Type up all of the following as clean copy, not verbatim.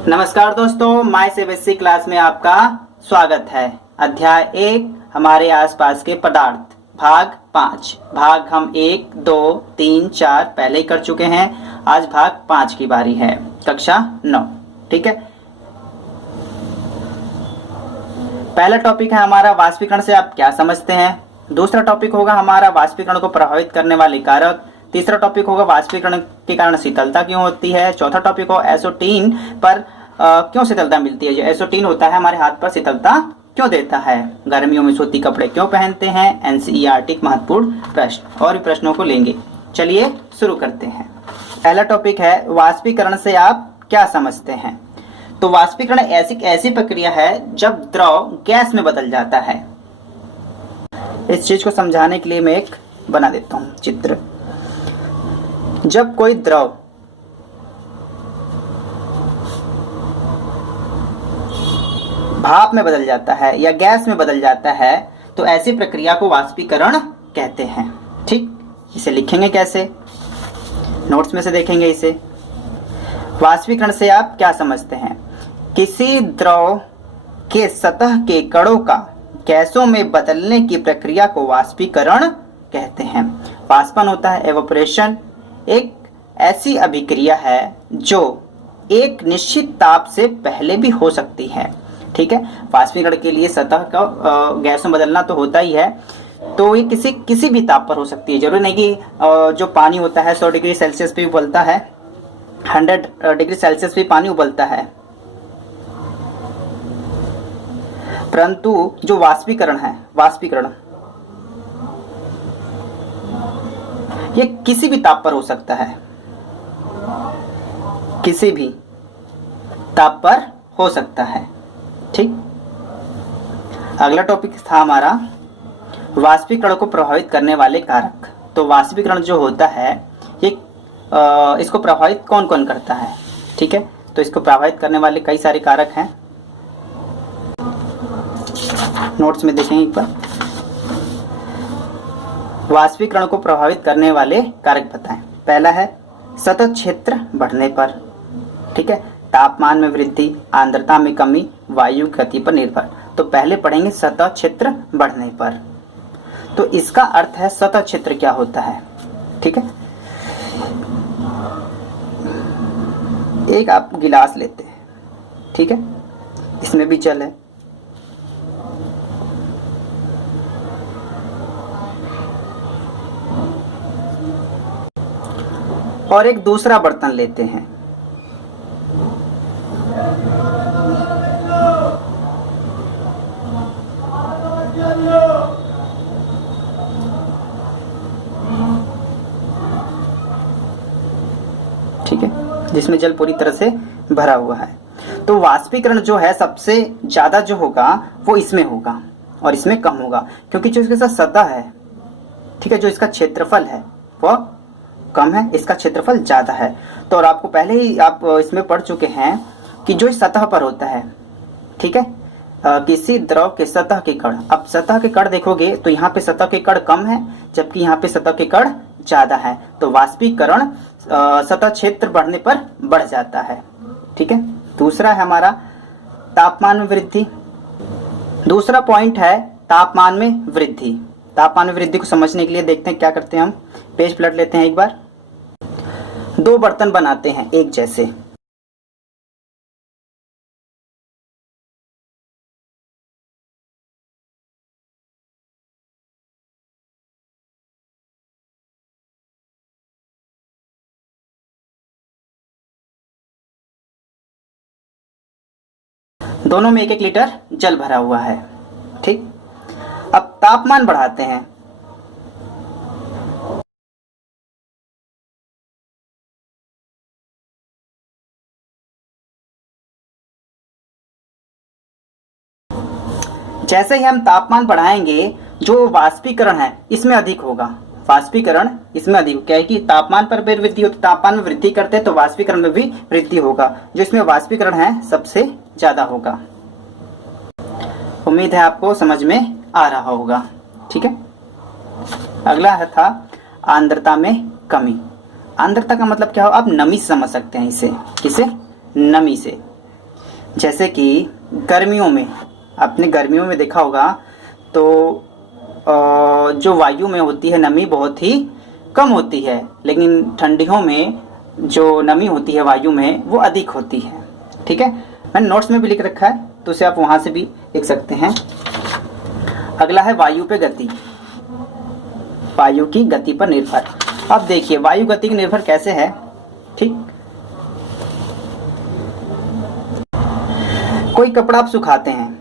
नमस्कार दोस्तों, my CBSE class में आपका स्वागत है। अध्याय 1 हमारे आसपास के पदार्थ, भाग 5। भाग हम 1, 2, 3, 4 पहले ही कर चुके हैं। आज भाग 5 की बारी है, कक्षा 9। ठीक है, पहला टॉपिक है हमारा वाष्पीकरण से आप क्या समझते हैं। दूसरा टॉपिक होगा हमारा वाष्पीकरण को प्रभावित करने वाले कारक। तीसरा टॉपिक होगा वाष्पीकरण के कारण शीतलता क्यों होती है। चौथा टॉपिक हो एसओ3 पर क्यों शीतलता मिलती है। जो एसओ3 होता है हमारे हाथ पर शीतलता क्यों देता है। गर्मियों में सूती कपड़े क्यों पहनते हैं। एनसीईआरटी महत्वपूर्ण प्रश्न और भी प्रश्नों को लेंगे। चलिए शुरू करते हैं। पहला टॉपिक है वाष्पीकरण से आप क्या समझते हैं। तो वाष्पीकरण ऐसी प्रक्रिया है जब द्रव गैस में बदल जाता है। इस चीज को समझाने के लिए मैं एक बना देता हूं चित्र। जब कोई द्रव भाप में बदल जाता है या गैस में बदल जाता है तो ऐसी प्रक्रिया को वाष्पीकरण कहते हैं। ठीक, इसे लिखेंगे कैसे, नोट्स में से देखेंगे इसे। वाष्पीकरण से आप क्या समझते हैं। किसी द्रव के सतह के कणों का गैसों में बदलने की प्रक्रिया को वाष्पीकरण कहते हैं। वाष्पन होता है एवोपरेशन, एक ऐसी अभिक्रिया है जो एक निश्चित ताप से पहले भी हो सकती है। ठीक है, वाष्पीकरण के लिए सतह का गैसों में बदलना तो होता ही है, तो ये किसी भी ताप पर हो सकती है। जरूरी नहीं कि जो पानी होता है 100 डिग्री सेल्सियस पे उबलता है, 100 डिग्री सेल्सियस पे पानी उबलता है, परंतु जो वाष्पीकरण ये किसी भी ताप पर हो सकता है, किसी भी ताप पर हो सकता है। ठीक, अगला टॉपिक था हमारा वाष्पीकरण को प्रभावित करने वाले कारक। तो वाष्पीकरण जो होता है ये इसको प्रभावित कौन कौन करता है। ठीक है, तो इसको प्रभावित करने वाले कई सारे कारक हैं, नोट्स में देखेंगे एक बार। वाष्पीकरण को प्रभावित करने वाले कारक बताएं। पहला है सतह क्षेत्र बढ़ने पर। ठीक है, तापमान में वृद्धि, आर्द्रता में कमी, वायु गति पर निर्भर। तो पहले पढ़ेंगे सतह क्षेत्र बढ़ने पर। तो इसका अर्थ है सतह क्षेत्र क्या होता है। ठीक है, एक आप गिलास लेते हैं, ठीक है, इसमें भी जल है, और एक दूसरा बर्तन लेते हैं, ठीक है, जिसमें जल पूरी तरह से भरा हुआ है। तो वाष्पीकरण जो है सबसे ज्यादा जो होगा वो इसमें होगा और इसमें कम होगा, क्योंकि जो इसके साथ सतह है, ठीक है, जो इसका क्षेत्रफल है वो कम है, इसका क्षेत्रफल ज्यादा है। तो और आपको पहले ही आप इसमें पढ़ चुके हैं कि जो इस सतह पर होता है, ठीक है, किसी द्रव के सतह के कण, अब सतह के कण देखोगे तो यहाँ पे सतह के कण कम है जबकि यहाँ पे सतह के कण ज्यादा है। तो वाष्पीकरण सतह क्षेत्र बढ़ने पर बढ़ जाता है। ठीक है, दूसरा है हमारा तापमान में वृद्धि। दूसरा पॉइंट है तापमान में वृद्धि। तापमान में वृद्धि को समझने के लिए देखते हैं क्या करते हैं हम। पेज पलट लेते हैं एक बार। दो बर्तन बनाते हैं एक जैसे, दोनों में 1-1 लीटर जल भरा हुआ है। ठीक, अब तापमान बढ़ाते हैं, जैसे ही हम तापमान बढ़ाएंगे जो वाष्पीकरण है इसमें अधिक होगा। वाष्पीकरण इसमें अधिक क्या है कि तापमान पर भी वृद्धि होती, तापमान में वृद्धि करते हैं तो वाष्पीकरण में भी वृद्धि होगा। जो इसमें वाष्पीकरण है सबसे ज्यादा होगा। उम्मीद है आपको समझ में आ रहा होगा। ठीक है, अगला था आर्द्रता में कमी। आर्द्रता का मतलब क्या हो, आप नमी से समझ सकते हैं इसे। किसे, नमी से। जैसे कि गर्मियों में, आपने गर्मियों में देखा होगा तो जो वायु में होती है नमी बहुत ही कम होती है, लेकिन ठंडियों में जो नमी होती है वायु में वो अधिक होती है। ठीक है, मैंने नोट्स में भी लिख रखा है तो उसे आप वहां से भी लिख सकते हैं। अगला है वायु पे गति, वायु की गति पर निर्भर। अब देखिए वायु गति की निर्भर कैसे है। ठीक, कोई कपड़ा आप सुखाते हैं,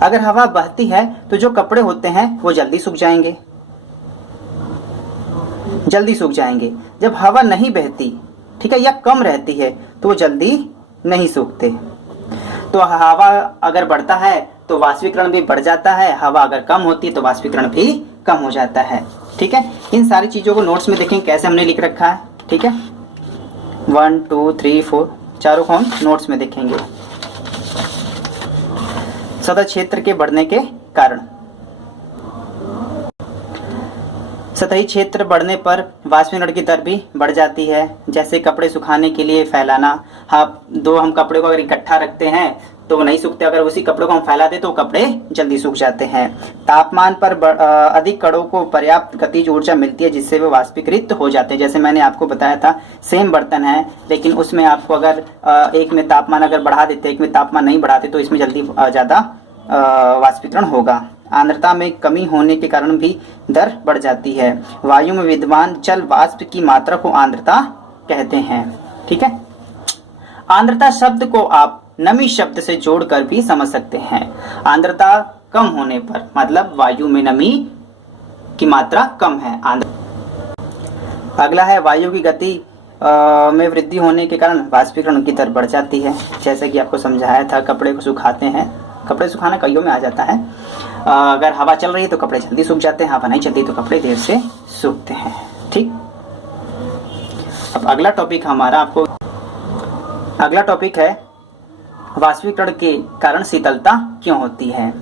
अगर हवा बहती है तो जो कपड़े होते हैं वो जल्दी सूख जाएंगे, जल्दी सूख जाएंगे। जब हवा नहीं बहती, ठीक है, या कम रहती है तो वो जल्दी नहीं सूखते। तो हवा अगर बढ़ता है तो वाष्पीकरण भी बढ़ जाता है, हवा अगर कम होती है तो वाष्पीकरण भी कम हो जाता है। ठीक है, इन सारी चीजों को नोट्स में देखें कैसे हमने लिख रखा है। ठीक है, 1 2 3 4 चारों को हम नोट्स में देखेंगे। सतह क्षेत्र के बढ़ने के कारण, सतही क्षेत्र बढ़ने पर वाष्पीकरण की दर भी बढ़ जाती है। जैसे कपड़े सुखाने के लिए फैलाना, हम कपड़े को अगर इकट्ठा रखते हैं तो वो नहीं सूखते, अगर उसी कपड़े को हम फैला दें तो कपड़े जल्दी सूख जाते हैं। तापमान पर अधिक कणों को पर्याप्त गतिज ऊर्जा मिलती है जिससे वे वाष्पीकृत हो जाते हैं। जैसे मैंने आपको बताया था सेम बर्तन है लेकिन उसमें आपको अगर एक में तापमान अगर बढ़ा देते, एक में तापमान नहीं बढ़ाते तो इसमें जल्दी ज़्यादा वाष्पीकरण होगा। आर्द्रता में कमी होने के कारण भी दर बढ़ जाती है। वायु में विद्यमान जल वाष्प की मात्रा को आर्द्रता कहते हैं। ठीक है, आर्द्रता शब्द को आप नमी शब्द से जोड़कर भी समझ सकते हैं। आर्द्रता कम होने पर मतलब वायु में नमी की मात्रा कम है। अगला है वायु की गति में वृद्धि होने के कारण वाष्पीकरण की दर बढ़ जाती है। जैसे कि आपको समझाया था, कपड़े को सुखाते हैं, कपड़े सुखाना कईयों में आ जाता है। अगर हवा चल रही है तो कपड़े जल्दी सूख जाते हैं, हवा नहीं चलती तो कपड़े देर से सूखते हैं। ठीक, अब अगला टॉपिक हमारा अगला टॉपिक है वाष्पीकरण के कारण शीतलता क्यों होती है।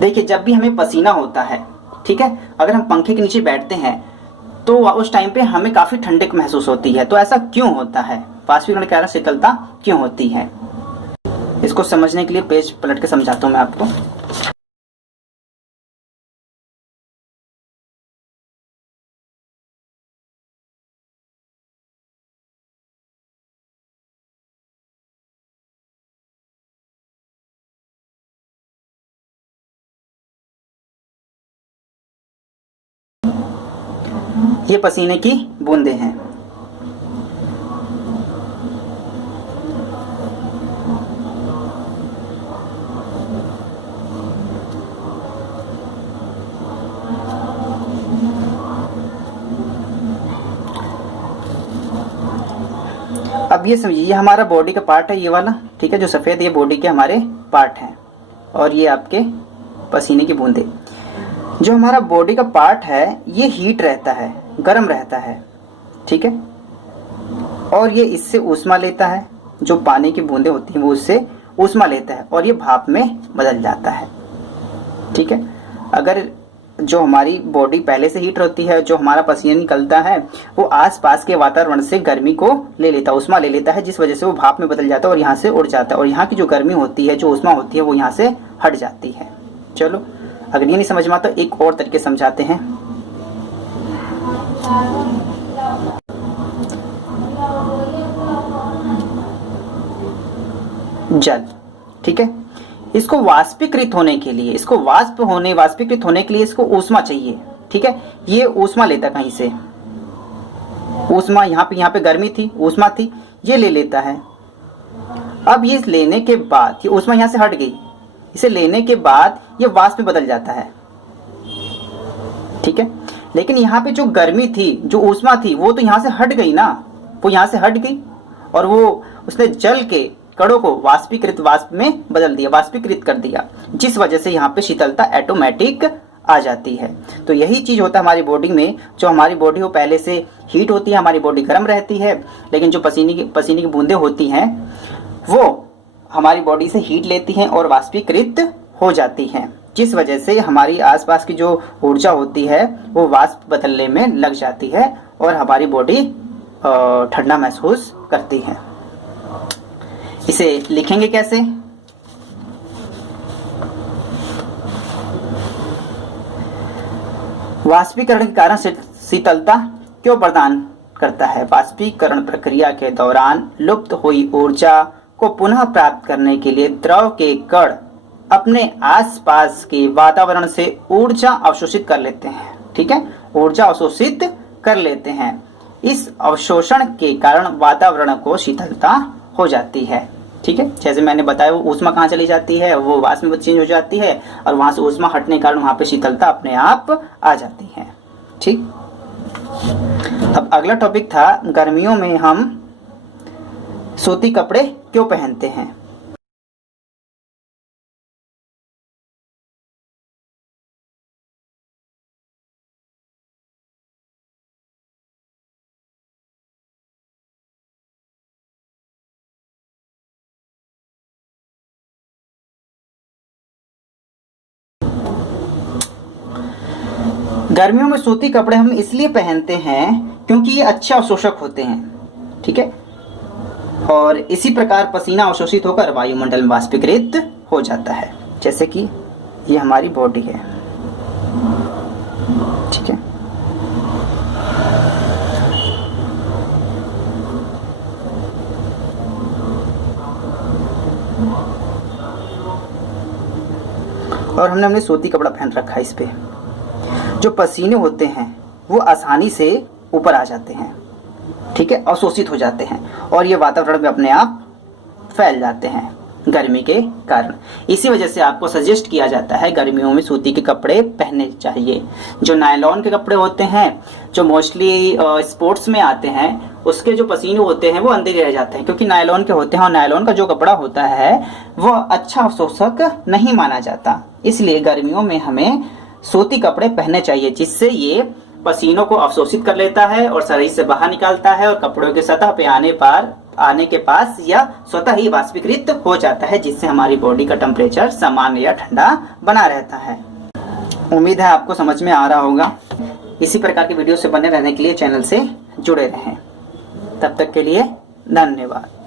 देखिए जब भी हमें पसीना होता है, ठीक है, अगर हम पंखे के नीचे बैठते हैं तो उस टाइम पे हमें काफी ठंडक महसूस होती है। तो ऐसा क्यों होता है, वाष्पीकरण के कारण शीतलता क्यों होती है, इसको समझने के लिए पेज पलट के समझाता हूं मैं आपको। ये पसीने की बूंदें हैं। अब ये समझिए, ये हमारा बॉडी का पार्ट है, ये वाला, ठीक है, जो सफेद, ये बॉडी के हमारे पार्ट हैं और ये आपके पसीने की बूंदें। जो हमारा बॉडी का पार्ट है ये हीट रहता है, गर्म रहता है, ठीक है, और ये इससे ऊष्मा लेता है। जो पानी की बूंदें होती हैं वो उससे ऊष्मा लेता है और ये भाप में बदल जाता है। ठीक है, अगर जो हमारी बॉडी पहले से हीट होती है, जो हमारा पसीना निकलता है वो आसपास के वातावरण से गर्मी को ले लेता है, ऊष्मा ले लेता है, जिस वजह से वो भाप में बदल जाता है और यहाँ से उड़ जाता है और यहाँ की जो गर्मी होती है, जो ऊष्मा होती है वो यहाँ से हट जाती है। चलो, अगर ये नहीं समझ में आता तो एक और तरीके समझाते हैं। जल, ठीक है, इसको वाष्पीकृत होने के लिए, इसको वाष्पीकृत होने के लिए इसको ऊष्मा चाहिए। ठीक है, ये ऊष्मा लेता कहीं से, ऊष्मा यहाँ पे गर्मी थी, ऊष्मा थी, ये ले लेता है। अब ये लेने के बाद ये ऊष्मा यहाँ से हट गई, इसे लेने के बाद ये वाष्प में बदल जाता है। ठीक है, लेकिन यहाँ पे जो गर्मी थी, जो ऊष्मा थी, वो तो यहाँ से हट गई ना, वो यहाँ से हट गई और वो उसने जल के कणों को वाष्पीकृत वाष्प में बदल दिया, वाष्पीकृत कर दिया, जिस वजह से यहाँ पे शीतलता ऑटोमेटिक आ जाती है। तो यही चीज होता है हमारी बॉडी में, जो हमारी बॉडी वो पहले से हीट होती है, हमारी बॉडी गर्म रहती है, लेकिन जो पसीने की बूंदें होती हैं वो हमारी बॉडी से हीट लेती हैं और वाष्पीकृत हो जाती हैं, जिस वजह से हमारी आसपास की जो ऊर्जा होती है वो वाष्प बदलने में लग जाती है और हमारी बॉडी ठंडा महसूस करती है। इसे लिखेंगे कैसे? वाष्पीकरण के कारण शीतलता क्यों प्रदान करता है? वाष्पीकरण प्रक्रिया के दौरान लुप्त हुई ऊर्जा को पुनः प्राप्त करने के लिए द्रव के कण अपने आसपास के वातावरण से ऊर्जा अवशोषित कर लेते हैं। ठीक है, ऊर्जा अवशोषित कर लेते हैं। इस अवशोषण के कारण वातावरण को शीतलता हो जाती है। ठीक है, जैसे मैंने बताया वो ऊष्मा कहाँ चली जाती है, वो वाष्प में चेंज हो जाती है और वहां से ऊष्मा हटने के कारण वहां पे शीतलता अपने आप आ जाती है। ठीक, अब अगला टॉपिक था गर्मियों में हम सूती कपड़े क्यों पहनते हैं? गर्मियों में सूती कपड़े हम इसलिए पहनते हैं क्योंकि ये अच्छे अवशोषक होते हैं। ठीक है, और इसी प्रकार पसीना अवशोषित होकर वायुमंडल में वाष्पीकृत हो जाता है। जैसे कि ये हमारी बॉडी है। ठीक है, और हमने सूती कपड़ा पहन रखा है। इस पे जो पसीने होते हैं वो आसानी से ऊपर आ जाते हैं। ठीक है, अवशोषित हो जाते हैं और ये वातावरण में अपने आप फैल जाते हैं गर्मी के कारण। इसी वजह से आपको सजेस्ट किया जाता है गर्मियों में सूती के कपड़े पहनने चाहिए। जो नायलॉन के कपड़े होते हैं, जो मोस्टली स्पोर्ट्स में आते हैं, उसके जो पसीने होते हैं वो अंदर ही रह जाते हैं क्योंकि नायलॉन के होते हैं और नायलॉन का जो कपड़ा होता है वो अच्छा अवशोषक नहीं माना जाता। इसलिए गर्मियों में हमें सूती कपड़े पहनने चाहिए जिससे ये पसीनों को अवशोषित कर लेता है और शरीर से बाहर निकालता है और कपड़ों के सतह पे आने के पास या स्वतः ही वाष्पीकृत हो जाता है, जिससे हमारी बॉडी का टेम्परेचर सामान्य या ठंडा बना रहता है। उम्मीद है आपको समझ में आ रहा होगा। इसी प्रकार की वीडियो से बने रहने के लिए चैनल से जुड़े रहें। तब तक के लिए धन्यवाद।